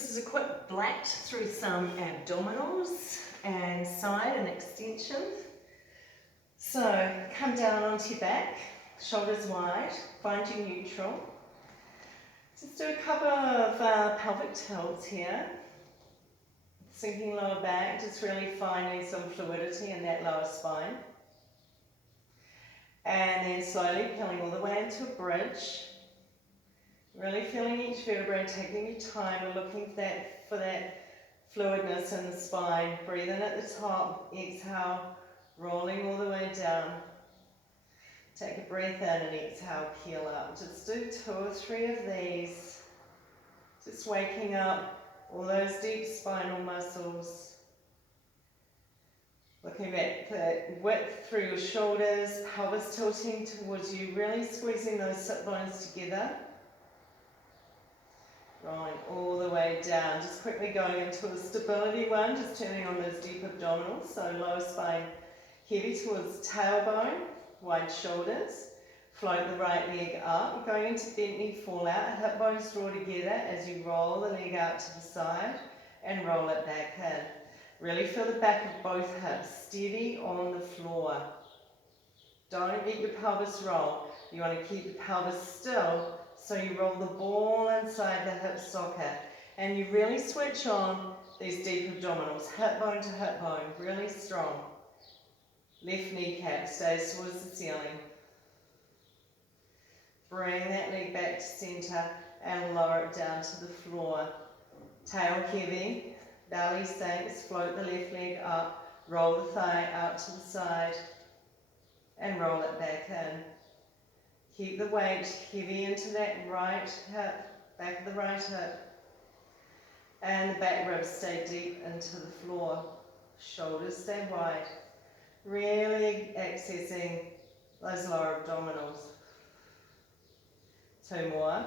This is a quick blat through some abdominals and side and extensions. So come down onto your back, shoulders wide, find your neutral. Just do a couple of pelvic tilts here. Sinking lower back, just really finding some fluidity in that lower spine. And then slowly peeling all the way into a bridge. Really feeling each vertebrae, taking your time and looking for that fluidness in the spine. Breathe in at the top, exhale, rolling all the way down. Take a breath in and exhale, peel up. Just do 2 or 3 of these. Just waking up all those deep spinal muscles. Looking at the width through your shoulders, pelvis tilting towards you, really squeezing those sit bones together. Rolling all the way down, just quickly going into a stability one, just turning on those deep abdominals, so lower spine heavy towards tailbone, wide shoulders. Float the right leg up, going into bent knee fall out, hip bones draw together as you roll the leg out to the side and roll it back in. Really feel the back of both hips steady on the floor. Don't let your pelvis roll. You want to keep the pelvis still, so you roll the ball inside the hip socket and you really switch on these deep abdominals, hip bone to hip bone, really strong. Left kneecap stays towards the ceiling. Bring that leg back to center and lower it down to the floor. Tail heavy, belly sinks, float the left leg up, roll the thigh out to the side and roll it back in. Keep the weight heavy into that right hip, back of the right hip. And the back ribs stay deep into the floor. Shoulders stay wide. Really accessing those lower abdominals. 2 more.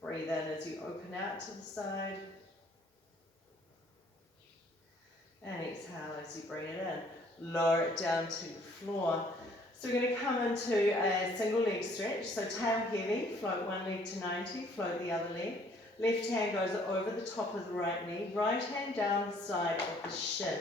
Breathe in as you open out to the side. And exhale as you bring it in. Lower it down to the floor. So we're going to come into a single leg stretch. So tail heavy, float one leg to 90, float the other leg. Left hand goes over the top of the right knee. Right hand down the side of the shin.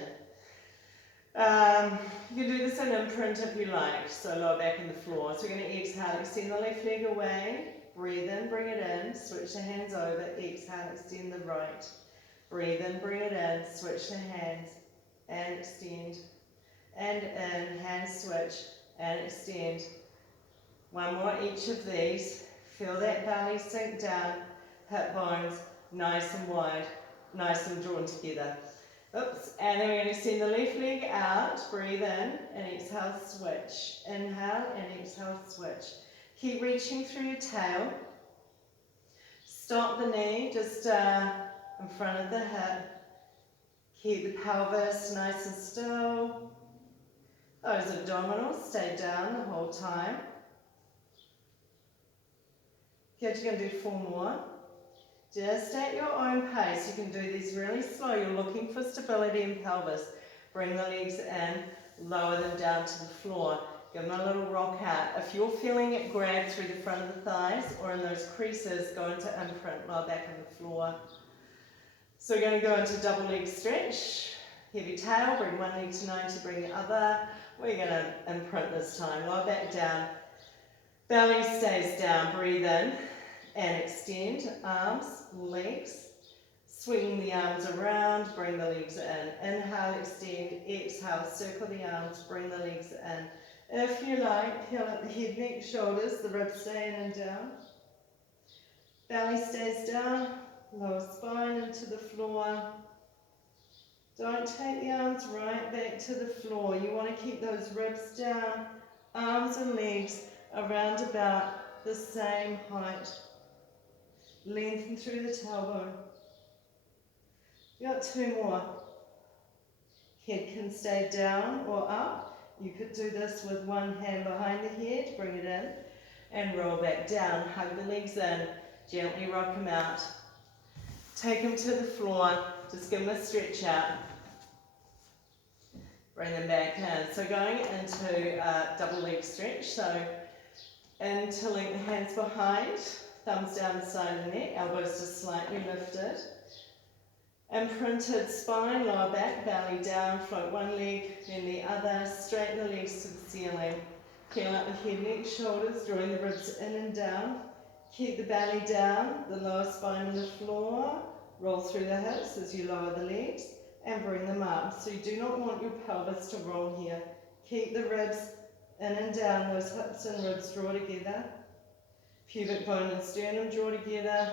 You can do this in imprint if you like. So lower back in the floor. So we're going to exhale, extend the left leg away. Breathe in, bring it in. Switch the hands over. Exhale, extend the right. Breathe in, bring it in. Switch the hands and extend. And in, hand switch and extend. 1 more each of these. Feel that belly sink down, hip bones nice and wide, nice and drawn together. Oops, and then we're going to extend the left leg out, breathe in and exhale, switch. Inhale and exhale, switch. Keep reaching through your tail. Stop the knee just in front of the hip. Keep the pelvis nice and still. Those abdominals stay down the whole time. Good, you're going to do 4 more. Just at your own pace. You can do these really slow. You're looking for stability in pelvis. Bring the legs in, lower them down to the floor. Give them a little rock out. If you're feeling it grab through the front of the thighs or in those creases, go into imprint, lower back on the floor. So we're going to go into double leg stretch. Heavy tail, bring one leg to 90, bring the other. We're going to imprint this time. Lower back down. Belly stays down. Breathe in and extend. Arms, legs. Swing the arms around. Bring the legs in. Inhale, extend. Exhale, circle the arms. Bring the legs in. If you like, peel at the head, neck, shoulders. The ribs stay in and down. Belly stays down. Lower spine into the floor. Don't take the arms right back to the floor. You want to keep those ribs down, arms and legs around about the same height. Lengthen through the tailbone. You got 2 more. Head can stay down or up. You could do this with one hand behind the head, bring it in, and roll back down. Hug the legs in, gently rock them out. Take them to the floor, just give them a stretch out. Bring them back in. So going into double leg stretch, so interlink the hands behind, thumbs down the side of the neck, elbows just slightly lifted. Imprinted spine, lower back, belly down, float one leg, then the other, straighten the legs to the ceiling. Peel up the head, neck, shoulders, drawing the ribs in and down. Keep the belly down, the lower spine on the floor. Roll through the hips as you lower the legs and bring them up. So you do not want your pelvis to roll here. Keep the ribs in and down, those hips and ribs draw together. Pubic bone and sternum draw together.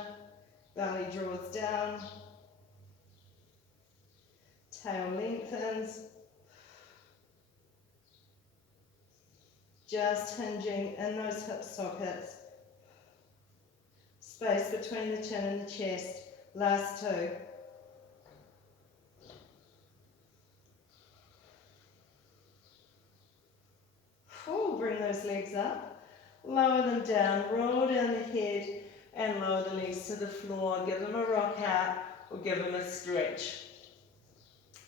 Belly draws down. Tail lengthens. Just hinging in those hip sockets. Space between the chin and the chest. Last two. Bring those legs up. Lower them down. Roll down the head and lower the legs to the floor. Give them a rock out or give them a stretch.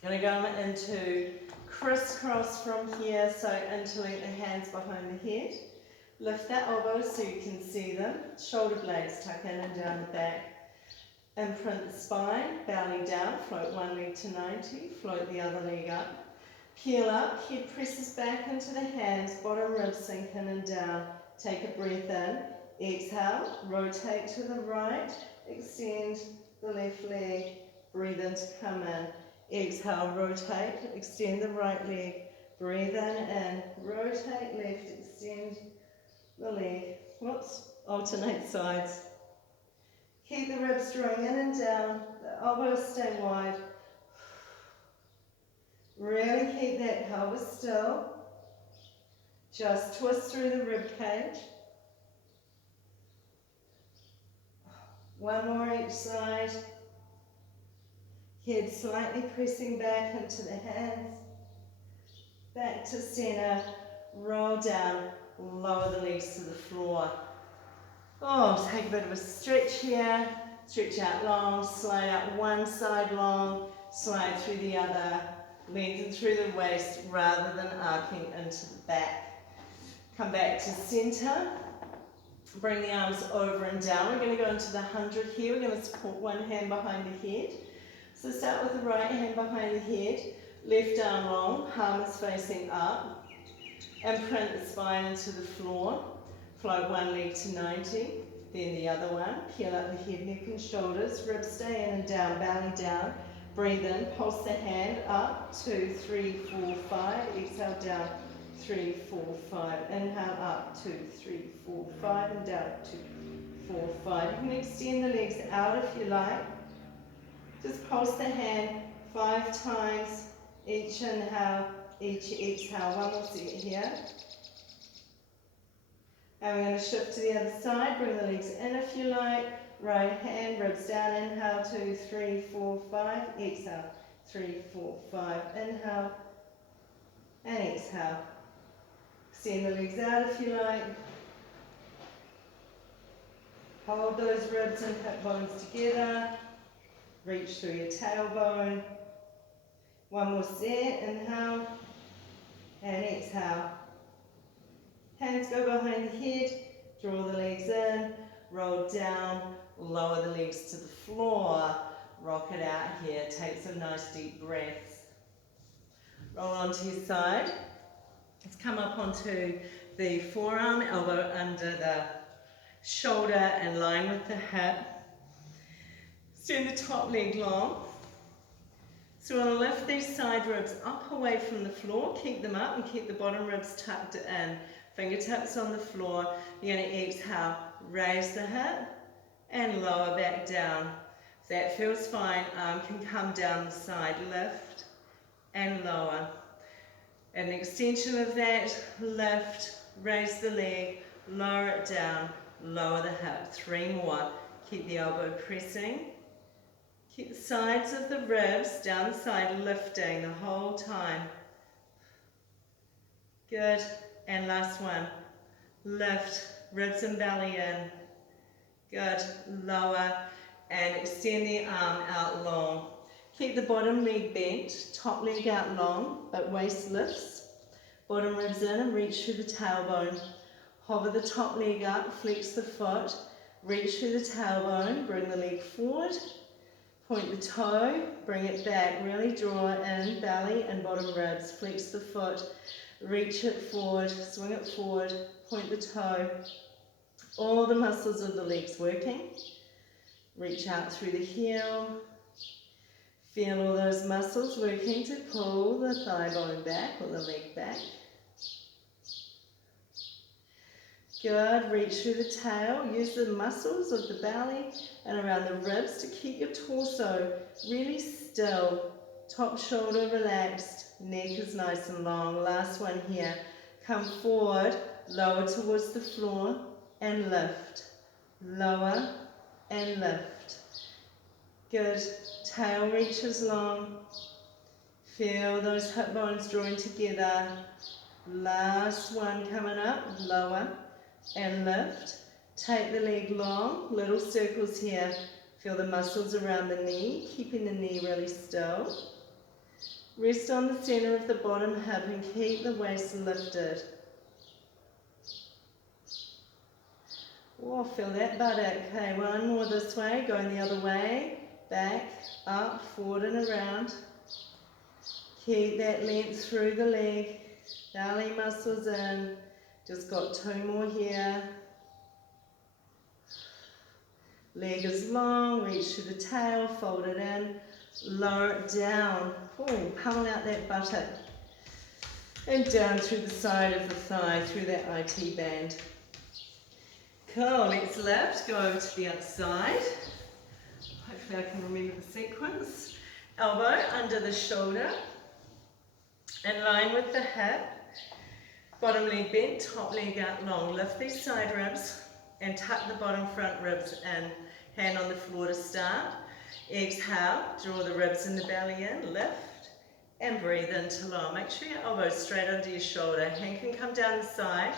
Going to go into crisscross from here, so interlink the hands behind the head. Lift the elbows so you can see them. Shoulder blades tuck in and down the back. Imprint the spine, belly down, float one leg to 90, float the other leg up. Peel up, head presses back into the hands, bottom ribs sink in and down. Take a breath in, exhale, rotate to the right, extend the left leg, breathe in to come in. Exhale, rotate, extend the right leg, breathe in, rotate left, extend the leg. Whoops, alternate sides. Keep the ribs drawing in and down, the elbows stay wide. Really keep that pelvis still. Just twist through the rib cage. One more each side. Head slightly pressing back into the hands. Back to center. Roll down. Lower the legs to the floor. Oh, take a bit of a stretch here. Stretch out long. Slide out one side long. Slide through the other. Lengthen through the waist rather than arcing into the back. Come back to center. Bring the arms over and down. We're going to go into the 100 here. We're going to support one hand behind the head. So start with the right hand behind the head. Left arm long, palm is facing up. Imprint the spine into the floor. Float one leg to 90, then the other one. Peel up the head, neck and shoulders. Ribs stay in and down, belly down. Breathe in, pulse the hand up, 2, 3, 4, 5. Exhale down, 3, 4, 5. Inhale up, 2, 3, 4, 5. And down, 2, 4, 5. You can extend the legs out if you like. Just pulse the hand 5 times. Each inhale, each exhale. One more set here. And we're going to shift to the other side. Bring the legs in if you like. Right hand, ribs down, inhale, 2, 3, 4, 5, exhale, 3, 4, 5, inhale, and exhale. Extend the legs out if you like. Hold those ribs and hip bones together. Reach through your tailbone. One more set, inhale, and exhale. Hands go behind the head, draw the legs in, roll down, lower the legs to the floor, rock it out here, take some nice deep breaths. Roll onto your side. Let's come up onto the forearm, elbow under the shoulder and line with the hip. Extend the top leg long. So we're going to lift these side ribs up away from the floor, keep them up and keep the bottom ribs tucked in. Fingertips on the floor. You're going to exhale, raise the hip and lower back down. If that feels fine, arm can come down the side, lift and lower. An extension of that, lift, raise the leg, lower it down, lower the hip. 3 more. Keep the elbow pressing. Keep the sides of the ribs down the side, lifting the whole time. Good. And last one. Lift, ribs and belly in. Good. Lower and extend the arm out long. Keep the bottom leg bent, top leg out long, but waist lifts. Bottom ribs in and reach through the tailbone. Hover the top leg up, flex the foot. Reach through the tailbone, bring the leg forward, point the toe, bring it back, really draw in belly and bottom ribs, flex the foot, reach it forward, swing it forward, point the toe, all the muscles of the legs working. Reach out through the heel, feel all those muscles working to pull the thigh bone back or the leg back. Good, reach through the tail, use the muscles of the belly and around the ribs to keep your torso really still. Top shoulder relaxed, neck is nice and long. Last one here, come forward, lower towards the floor and lift. Lower and lift. Good, tail reaches long. Feel those hip bones drawing together. Last one coming up, lower and lift. Take the leg long, little circles here. Feel the muscles around the knee, keeping the knee really still. Rest on the center of the bottom hip and keep the waist lifted. Oh, feel that buttock. Okay, one more this way, going the other way. Back, up, forward and around. Keep that length through the leg. Belly muscles in. Just got two more here. Leg is long, reach through the tail, fold it in, lower it down. Oh, pummel out that buttock. And down through the side of the thigh, through that IT band. Cool, let's lift, go over to the other side. Hopefully I can remember the sequence. Elbow under the shoulder, in line with the hip. Bottom leg bent, top leg out long. Lift these side ribs and tuck the bottom front ribs in. Hand on the floor to start. Exhale, draw the ribs and the belly in, lift, and breathe into lower. Make sure your elbow's straight under your shoulder. Hand can come down the side,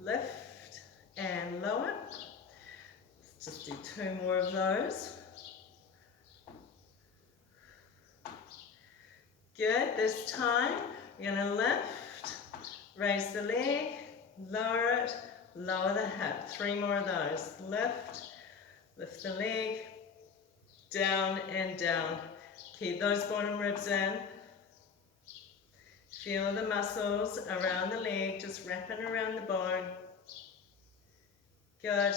lift and lower. Let's just do two more of those. Good, this time you're going to lift, raise the leg, lower it, lower the hip. Three more of those. Lift, lift the leg, down and down. Keep those bottom ribs in. Feel the muscles around the leg, just wrapping around the bone. Good,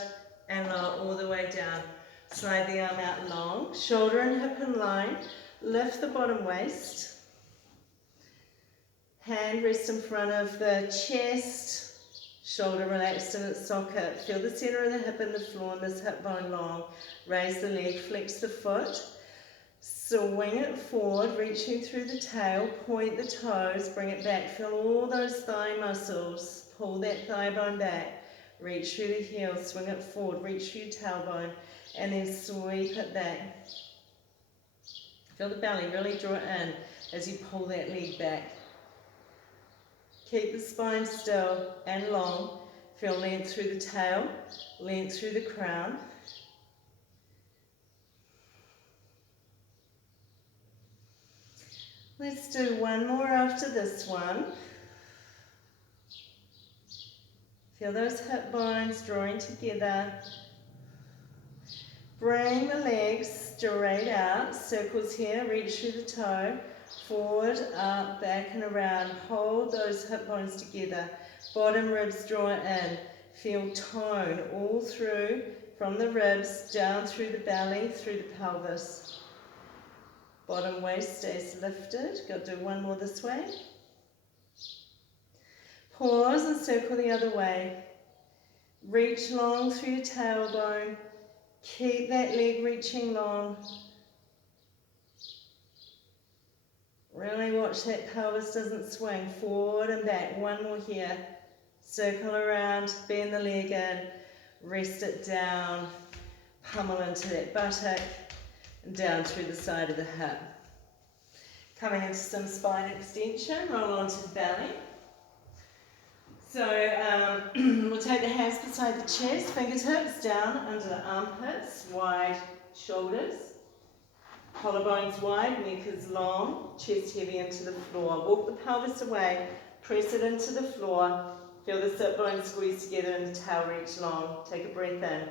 and lower all the way down. Slide the arm out long, shoulder and hip in line. Lift the bottom waist. Hand rest in front of the chest, shoulder relaxed in its socket. Feel the center of the hip in the floor and this hip bone long. Raise the leg, flex the foot. Swing it forward, reaching through the tail. Point the toes, bring it back. Feel all those thigh muscles. Pull that thigh bone back. Reach through the heel, swing it forward, reach through your tailbone, and then sweep it back. Feel the belly really draw in as you pull that leg back. Keep the spine still and long. Feel length through the tail, length through the crown. Let's do one more after this one. Feel those hip bones drawing together. Bring the legs straight out, circles here, reach through the toe. Forward, up, back and around. Hold those hip bones together. Bottom ribs draw in. Feel tone all through, from the ribs, down through the belly, through the pelvis. Bottom waist stays lifted. Go do one more this way. Pause and circle the other way. Reach long through your tailbone. Keep that leg reaching long. Really watch that pelvis doesn't swing forward and back. One more here. Circle around, bend the leg in, rest it down, pummel into that buttock, and down through the side of the hip. Coming into some spine extension, roll onto the belly. So we'll take the hands beside the chest, fingertips down under the armpits, wide shoulders. Collarbones wide, neck is long, chest heavy into the floor. Walk the pelvis away, press it into the floor. Feel the sit bones squeeze together and the tail reach long. Take a breath in.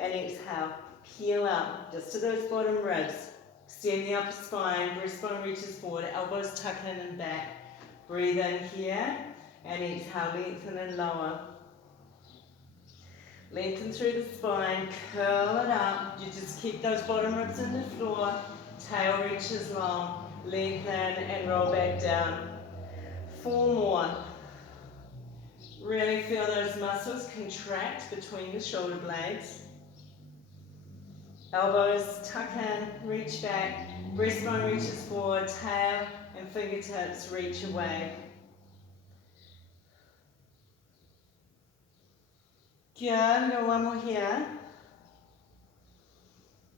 and exhale, peel up just to those bottom ribs. Extend the upper spine, breastbone reaches forward, elbows tuck in and back. Breathe in here, and exhale, lengthen and lower. Lengthen through the spine, curl it up. You just keep those bottom ribs in the floor, tail reaches long, lengthen and roll back down. 4 more. Really feel those muscles contract between the shoulder blades. Elbows tuck in, reach back, breastbone reaches forward, tail and fingertips reach away. Good, go one more here.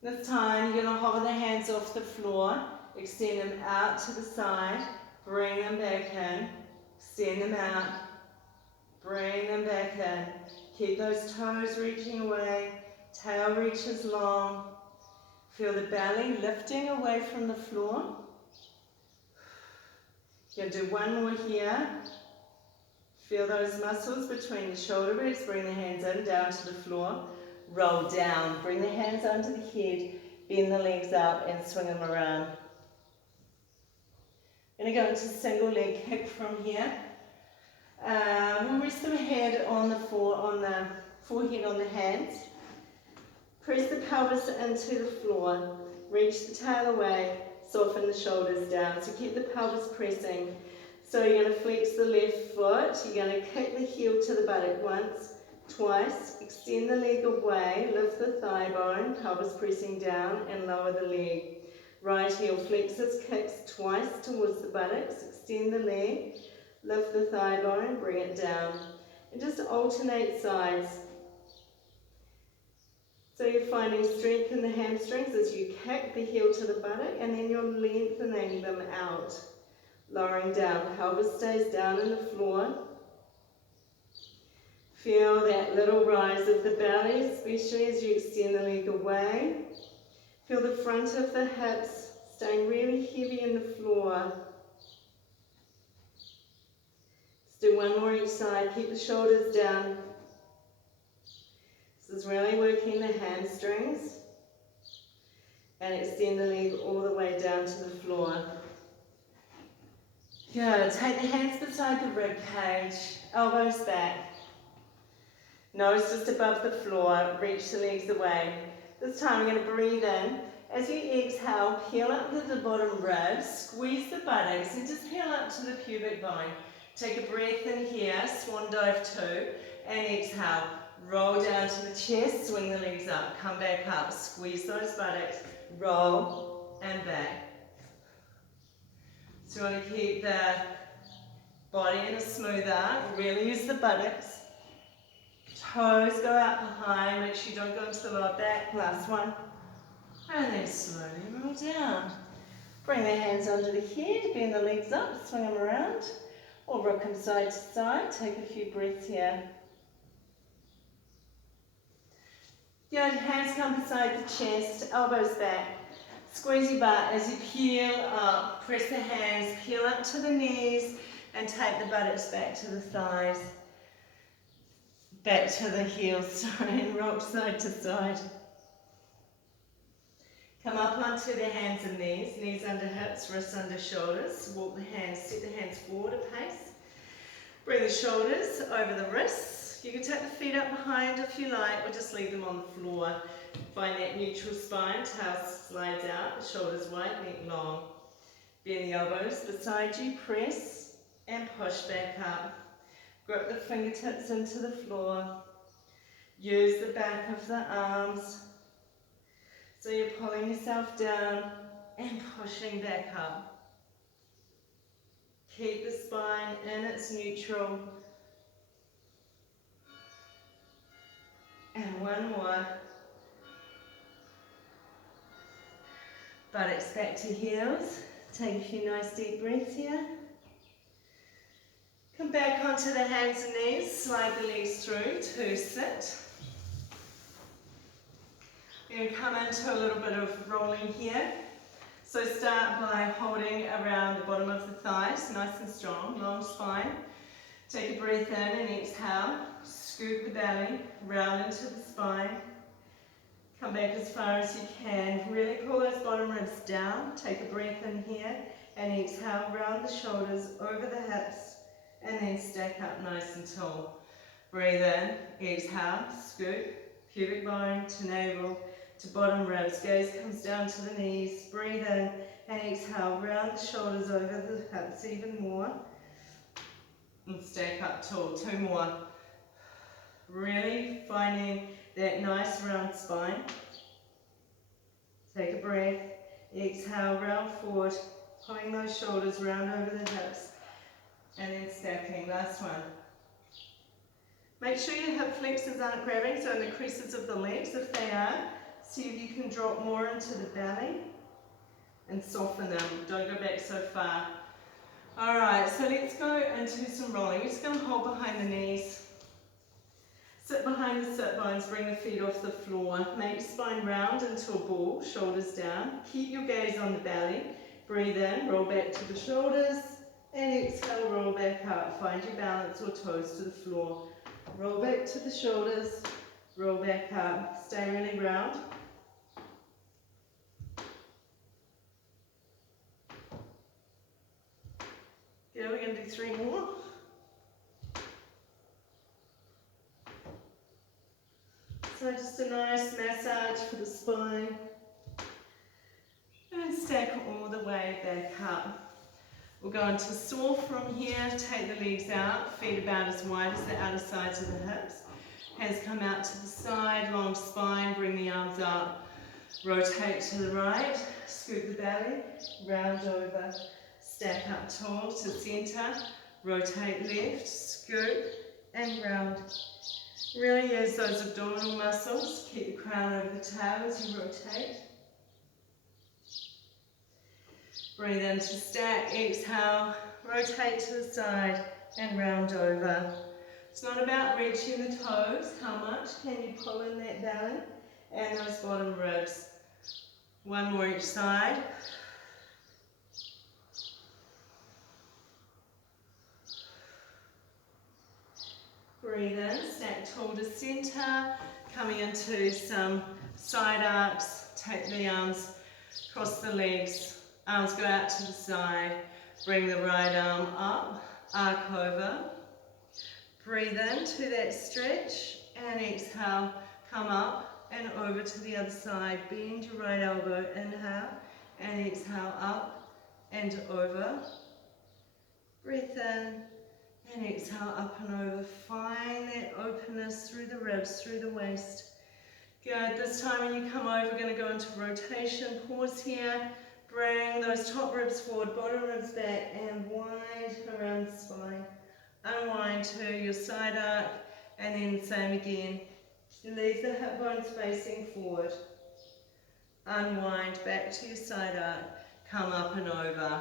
This time you're going to hover the hands off the floor, extend them out to the side, bring them back in, extend them out, bring them back in. Keep those toes reaching away, tail reaches long. Feel the belly lifting away from the floor. You're going to do one more here. Feel those muscles between the shoulder blades. Bring the hands in, down to the floor. Roll down. Bring the hands under the head. Bend the legs up and swing them around. Going to go into single leg kick from here. We'll rest the head on the forehead on the hands. Press the pelvis into the floor. Reach the tail away. Soften the shoulders down. So keep the pelvis pressing. So you're going to flex the left foot. You're going to kick the heel to the buttock once, twice. Extend the leg away. Lift the thigh bone. Pelvis pressing down and lower the leg. Right heel flexes, kicks twice towards the buttocks. Extend the leg. Lift the thigh bone. Bring it down. And just alternate sides. So you're finding strength in the hamstrings as you kick the heel to the buttock, and then you're lengthening them out. Lowering down, pelvis stays down in the floor. Feel that little rise of the belly, especially as you extend the leg away. Feel the front of the hips staying really heavy in the floor. Let's do one more each side. Keep the shoulders down. This is really working the hamstrings. And extend the leg all the way down to the floor. Good. Take the hands beside the rib cage, elbows back. Nose just above the floor, reach the legs away. This time you're going to breathe in. As you exhale, peel up to the bottom ribs, squeeze the buttocks and just peel up to the pubic bone. Take a breath in here, swan dive 2, and exhale. Roll down to the chest, swing the legs up, come back up, squeeze those buttocks, roll and back. So you want to keep the body in a smooth arc, really use the buttocks. Toes go out behind, make sure you don't go into the lower back, last one. And then slowly roll down. Bring the hands under the head, bend the legs up, swing them around. Or rock them side to side, take a few breaths here. Good, hands come beside the chest, elbows back. Squeeze your butt as you peel up, press the hands, peel up to the knees and take the buttocks back to the thighs. Back to the heels, sorry, and rock side to side. Come up onto the hands and knees, knees under hips, wrists under shoulders. Walk the hands, step the hands forward a pace. Bring the shoulders over the wrists. You can take the feet up behind if you like, or just leave them on the floor. Find that neutral spine, tail slides out, the shoulders wide, neck long. Bend the elbows beside you, press and push back up. Grip the fingertips into the floor. Use the back of the arms. So you're pulling yourself down and pushing back up. Keep the spine in its neutral. And one more. Buttocks back to heels. Take a few nice deep breaths here. Come back onto the hands and knees. Slide the legs through to sit. We're going to come into a little bit of rolling here. So start by holding around the bottom of the thighs, nice and strong, long spine. Take a breath in and exhale. Scoop the belly, round into the spine. Come back as far as you can. Really pull those bottom ribs down. Take a breath in here and exhale, round the shoulders, over the hips, and then stack up nice and tall. Breathe in, exhale, scoop, pubic bone to navel to bottom ribs. Gaze comes down to the knees. Breathe in and exhale, round the shoulders, over the hips even more. And stack up tall. 2 more. Really finding that nice round spine. Take a breath. Exhale, round forward. Pulling those shoulders round over the hips. And then stacking. Last one. Make sure your hip flexors aren't grabbing, so in the creases of the legs. If they are, see if you can drop more into the belly and soften them. Don't go back so far. Alright, so let's go into some rolling. We're just going to hold behind the knees. Sit behind the sit bones, bring the feet off the floor. Make your spine round into a ball, shoulders down. Keep your gaze on the belly. Breathe in, roll back to the shoulders. And exhale, roll back up. Find your balance or toes to the floor. Roll back to the shoulders, roll back up. Stay really round. Good, we're going to do 3 more. So just a nice massage for the spine. And stack all the way back up. We'll go into saw from here, take the legs out, feet about as wide as the outer sides of the hips. Hands come out to the side, long spine, bring the arms up. Rotate to the right, scoop the belly, round over. Stack up tall to center, rotate left, scoop and round. Really use those abdominal muscles. Keep the crown over the tail as you rotate. Breathe in to stack, exhale, rotate to the side and round over. It's not about reaching the toes. How much can you pull in that belly and those bottom ribs? 1 more each side. Breathe in, stack tall to center, coming into some side arcs. Take the arms across the legs. Arms go out to the side. Bring the right arm up, arc over. Breathe into that stretch and exhale. Come up and over to the other side. Bend your right elbow. Inhale and exhale up and over. Breath in and exhale up and over. Find that openness through the ribs, through the waist. Good. This time when you come over, we're going to go into rotation. Pause here. Bring those top ribs forward, bottom ribs back, and wind around the spine. Unwind to your side arc, and then same again. You leave the hip bones facing forward. Unwind back to your side arc. Come up and over.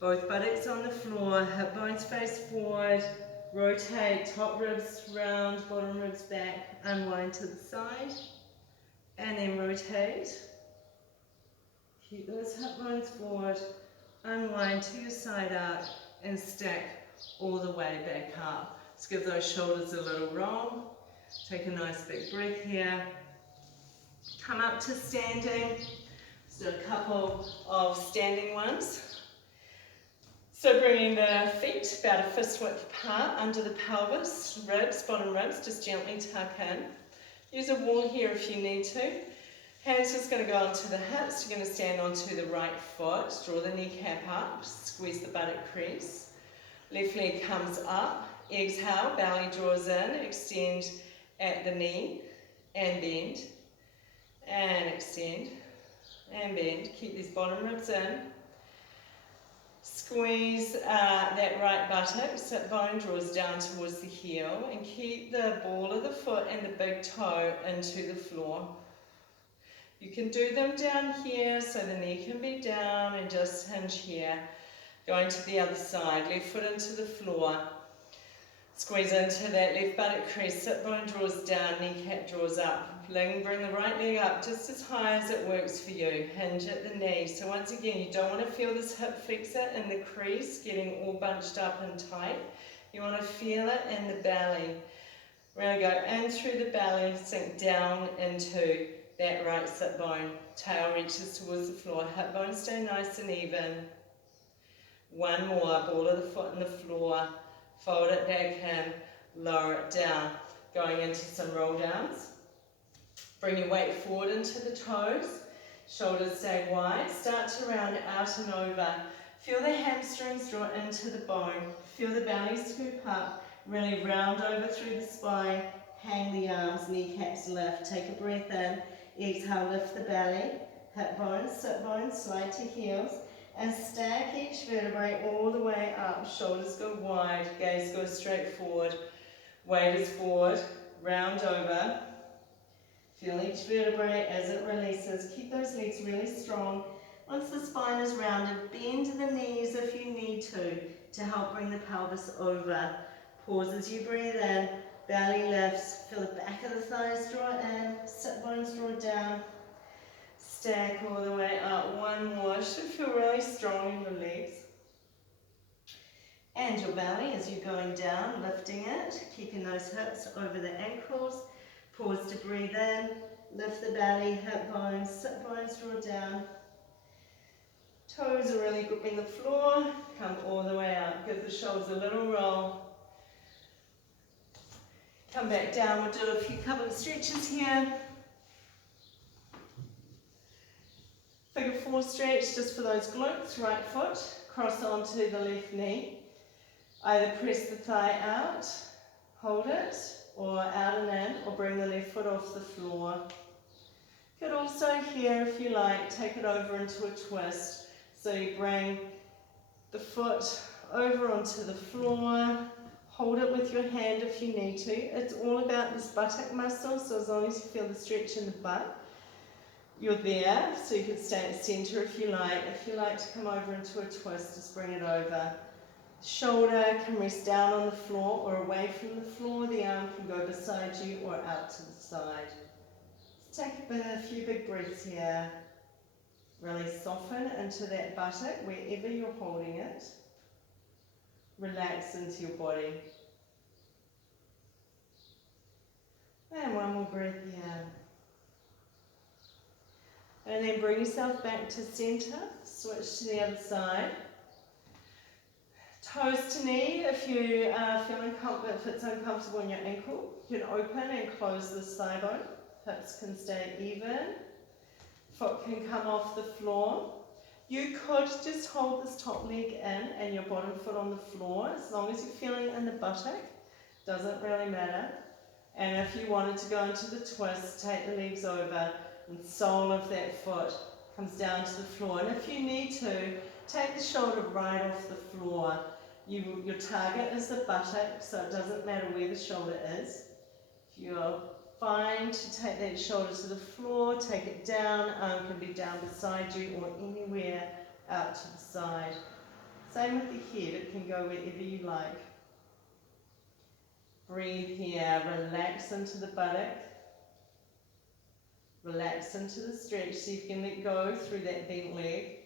Both buttocks on the floor, hip bones face forward. Rotate, top ribs round, bottom ribs back. Unwind to the side, and then rotate. Keep those hip bones forward, unwind to your side arc and stack all the way back up. Let's give those shoulders a little roll. Take a nice big breath here. Come up to standing. Let's do a couple of standing ones. So bringing the feet about a fist width apart under the pelvis, ribs, bottom ribs, just gently tuck in. Use a wall here if you need to. Hands just going to go onto the hips. You're going to stand onto the right foot. Draw the kneecap up. Squeeze the buttock crease. Left leg comes up. Exhale. Belly draws in. Extend at the knee. And bend. And extend. And bend. Keep these bottom ribs in. Squeeze that right buttock. Sit bone draws down towards the heel. And keep the ball of the foot and the big toe into the floor. You can do them down here so the knee can be down and just hinge here. Going to the other side, left foot into the floor. Squeeze into that left buttock crease, sit bone draws down, kneecap draws up. Bring the right leg up just as high as it works for you. Hinge at the knee. So once again, you don't want to feel this hip flexor in the crease getting all bunched up and tight. You want to feel it in the belly. We're going to go in through the belly, sink down into that right sit bone. Tail reaches towards the floor, hip bones stay nice and even. One more, ball of the foot in the floor, fold it back in, lower it down. Going into some roll downs. Bring your weight forward into the toes, shoulders stay wide, start to round out and over. Feel the hamstrings draw into the bone, feel the belly scoop up, really round over through the spine, hang the arms, kneecaps lift, take a breath in, exhale, lift the belly, hip bones, sit bones, slide to heels, and stack each vertebrae all the way up, shoulders go wide, gaze goes straight forward, weight is forward, round over. Feel each vertebrae as it releases. Keep those legs really strong. Once the spine is rounded, bend the knees if you need to help bring the pelvis over. Pause as you breathe in, belly lifts, feel the back of the thighs draw in, sit bones draw down, stack all the way up. One more, should feel really strong in your legs. And your belly as you're going down, lifting it, keeping those hips over the ankles. Pause to breathe in, lift the belly, hip bones, sit bones draw down. Toes are really gripping the floor, come all the way up, give the shoulders a little roll. Come back down, we'll do a couple of stretches here. Figure 4 stretch just for those glutes, right foot, cross onto the left knee. Either press the thigh out, hold it, or out and in, or bring the left foot off the floor. You could also here, if you like, take it over into a twist. So you bring the foot over onto the floor, hold it with your hand if you need to. It's all about this buttock muscle, so as long as you feel the stretch in the butt, you're there. So you could stay at center if you like. If you like to come over into a twist, just bring it over. Shoulder can rest down on the floor or away from the floor. The arm can go beside you or out to the side. Let's take a few big breaths here. Really soften into that buttock wherever you're holding it. Relax into your body. And one more breath here. And then bring yourself back to center. Switch to the other side. Toes to knee, if you are feeling if it's uncomfortable in your ankle, you can open and close the thigh bone. Hips can stay even. Foot can come off the floor. You could just hold this top leg in and your bottom foot on the floor, as long as you're feeling it in the buttock. Doesn't really matter. And if you wanted to go into the twist, take the legs over and the sole of that foot comes down to the floor. And if you need to, take the shoulder right off the floor. Your target is the buttock, so it doesn't matter where the shoulder is. If you're fine to take that shoulder to the floor, take it down. Arm can be down beside you or anywhere out to the side. Same with the head, it can go wherever you like. Breathe here, relax into the buttock. Relax into the stretch, so you can let go through that bent leg.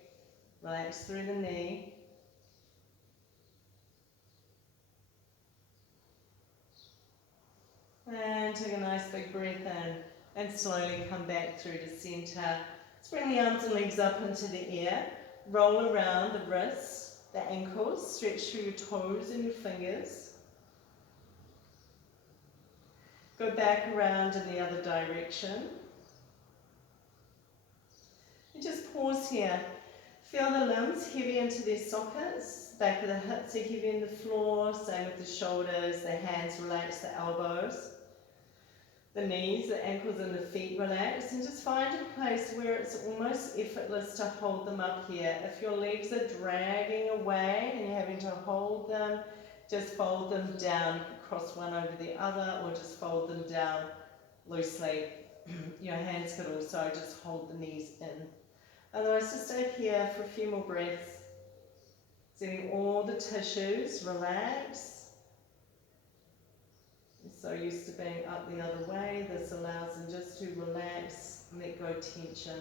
Relax through the knee. And take a nice big breath in and slowly come back through to center. Let's bring the arms and legs up into the air. Roll around the wrists, the ankles, stretch through your toes and your fingers. Go back around in the other direction. And just pause here. Feel the limbs heavy into their sockets. Back of the hips are heavy in the floor. Same with the shoulders, the hands relax, the elbows. The knees, the ankles and the feet relax, and just find a place where it's almost effortless to hold them up here. If your legs are dragging away and you're having to hold them, just fold them down. Cross one over the other or just fold them down loosely. Your hands could also just hold the knees in. Otherwise, just stay here for a few more breaths. Setting all the tissues relax. So used to being up the other way, this allows them just to relax, let go tension.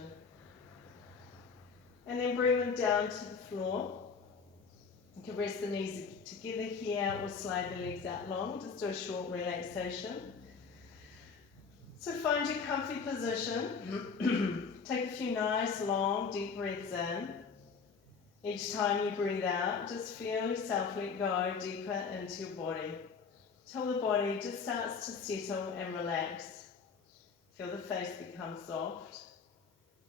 And then bring them down to the floor. You can rest the knees together here or slide the legs out long, just do a short relaxation. So find your comfy position. Take a few nice, long, deep breaths in. Each time you breathe out, just feel yourself let go deeper into your body, till the body just starts to settle and relax. Feel the face become soft.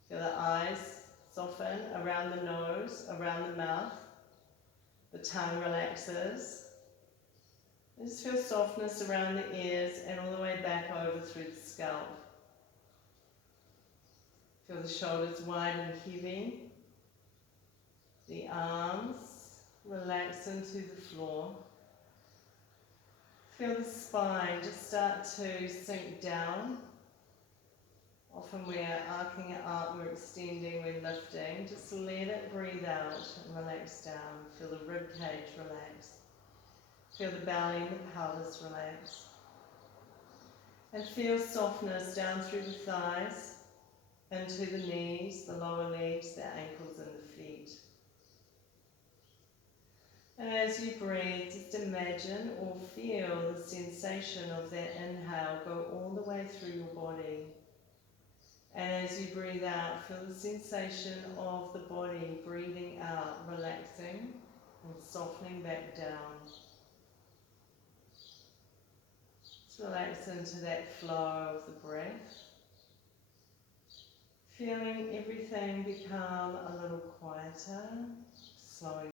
Feel the eyes soften around the nose, around the mouth. The tongue relaxes. And just feel softness around the ears and all the way back over through the scalp. Feel the shoulders wide and heavy. The arms relax into the floor. Feel the spine just start to sink down. Often we're arcing it up, we're extending, we're lifting. Just let it breathe out and relax down. Feel the rib cage relax. Feel the belly and the pelvis relax. And feel softness down through the thighs, into the knees, the lower legs, the ankles and the feet. And as you breathe, just imagine or feel the sensation of that inhale go all the way through your body. And as you breathe out, feel the sensation of the body breathing out, relaxing and softening back down. Just relax into that flow of the breath. Feeling everything become a little quieter, slowing